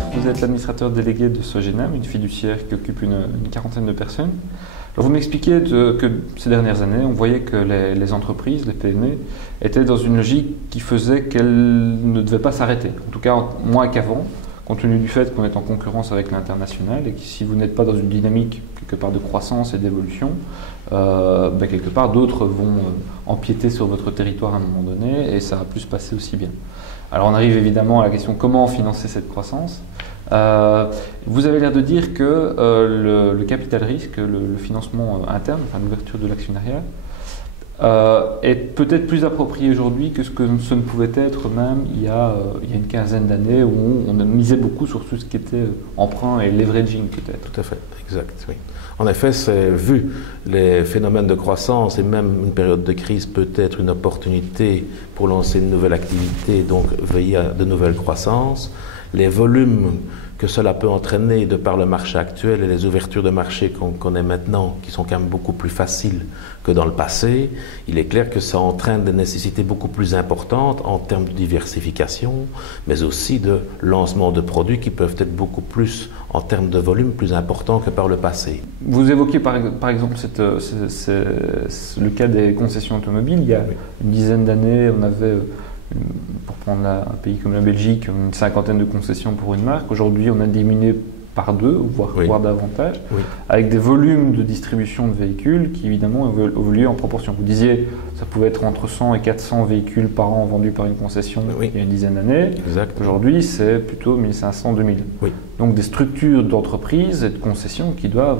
Lefebvre, vous êtes l'administrateur délégué de Sogenam, une fiduciaire qui occupe une quarantaine de personnes. Alors vous m'expliquez que ces dernières années, on voyait que les entreprises, les PME, étaient dans une logique qui faisait qu'elles ne devaient pas s'arrêter. En tout cas, moins qu'avant, compte tenu du fait qu'on est en concurrence avec l'international et que si vous n'êtes pas dans une dynamique quelque part de croissance et d'évolution, quelque part d'autres vont empiéter sur votre territoire à un moment donné et ça va plus se passer aussi bien. Alors on arrive évidemment à la question comment financer cette croissance. Vous avez l'air de dire que le capital risque, le financement interne, enfin l'ouverture de l'actionnariat, est peut-être plus approprié aujourd'hui que ce ne pouvait être même il y a une quinzaine d'années où on misait beaucoup sur tout ce qui était emprunt et leveraging peut-être. Tout à fait, exact, oui. En effet, vu les phénomènes de croissance et même une période de crise peut être une opportunité pour lancer une nouvelle activité, donc veiller à de nouvelles croissances. Les volumes que cela peut entraîner de par le marché actuel et les ouvertures de marché qu'on connaît maintenant, qui sont quand même beaucoup plus faciles que dans le passé, il est clair que ça entraîne des nécessités beaucoup plus importantes en termes de diversification, mais aussi de lancement de produits qui peuvent être beaucoup plus, en termes de volume, plus importants que par le passé. Vous évoquez par exemple le cas des concessions automobiles. Il y a une dizaine d'années, on avait... pour prendre un pays comme la Belgique, une cinquantaine de concessions pour une marque. Aujourd'hui, on a diminué par 2, voire davantage, avec des volumes de distribution de véhicules qui évidemment ont évolué en proportion. Vous disiez, ça pouvait être entre 100 et 400 véhicules par an vendus par une concession il y a une dizaine d'années. Aujourd'hui, c'est plutôt 1500, 2000. Donc des structures d'entreprise et de concessions qui doivent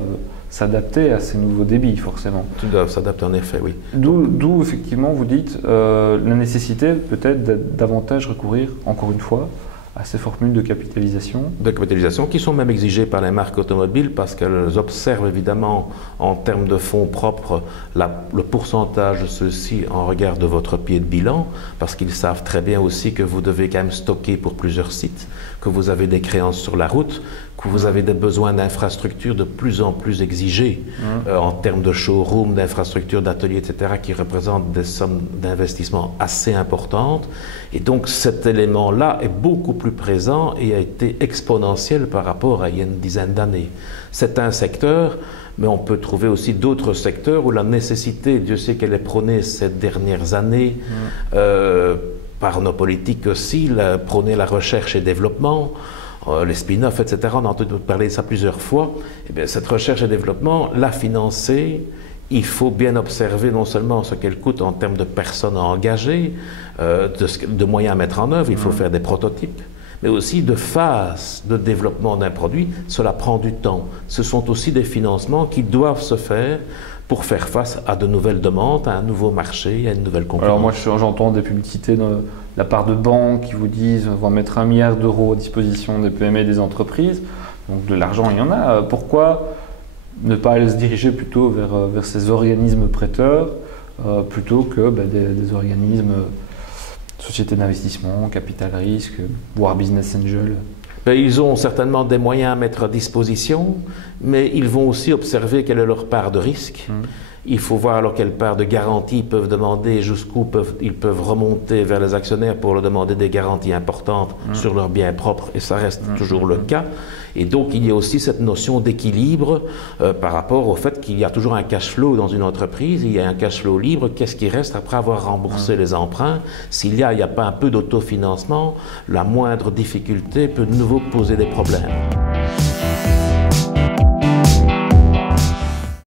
s'adapter à ces nouveaux débits, forcément. Tout doit s'adapter en effet, oui. D'où effectivement, vous dites, la nécessité peut-être de davantage recourir, encore une fois, à ces formules de capitalisation. De capitalisation qui sont même exigées par les marques automobiles parce qu'elles observent évidemment en termes de fonds propres le pourcentage de ceux-ci en regard de votre pied de bilan, parce qu'ils savent très bien aussi que vous devez quand même stocker pour plusieurs sites, que vous avez des créances sur la route, que vous avez des besoins d'infrastructures de plus en plus exigées en termes de showroom, d'infrastructures, d'ateliers, etc., qui représentent des sommes d'investissement assez importantes. Et donc cet élément-là est beaucoup plus présent et a été exponentiel par rapport à il y a une dizaine d'années. C'est un secteur, mais on peut trouver aussi d'autres secteurs où la nécessité, Dieu sait qu'elle est prônée ces dernières années, par nos politiques aussi, prôner la recherche et développement, les spin-offs, etc. On a entendu parler de ça plusieurs fois. Eh bien, cette recherche et développement, la financer, il faut bien observer non seulement ce qu'elle coûte en termes de personnes à engager, de moyens à mettre en œuvre, il faut faire des prototypes, mais aussi de phases de développement d'un produit. Cela prend du temps. Ce sont aussi des financements qui doivent se faire pour faire face à de nouvelles demandes, à un nouveau marché, à une nouvelle concurrence. Alors moi j'entends des publicités de la part de banques qui vous disent on va mettre 1 milliard d'euros à disposition des PME et des entreprises, donc de l'argent il y en a. Pourquoi ne pas aller se diriger plutôt vers ces organismes prêteurs plutôt que des organismes sociétés d'investissement, capital risque, voire business angel? Ils ont certainement des moyens à mettre à disposition, mais ils vont aussi observer quelle est leur part de risque. Il faut voir alors quelle part de garantie ils peuvent demander, jusqu'où ils peuvent remonter vers les actionnaires pour leur demander des garanties importantes sur leurs biens propres, et ça reste toujours le cas. Et donc il y a aussi cette notion d'équilibre par rapport au fait qu'il y a toujours un cash flow dans une entreprise, il y a un cash flow libre, qu'est-ce qui reste après avoir remboursé les emprunts? S'il n'y a pas un peu d'autofinancement, la moindre difficulté peut de nouveau poser des problèmes.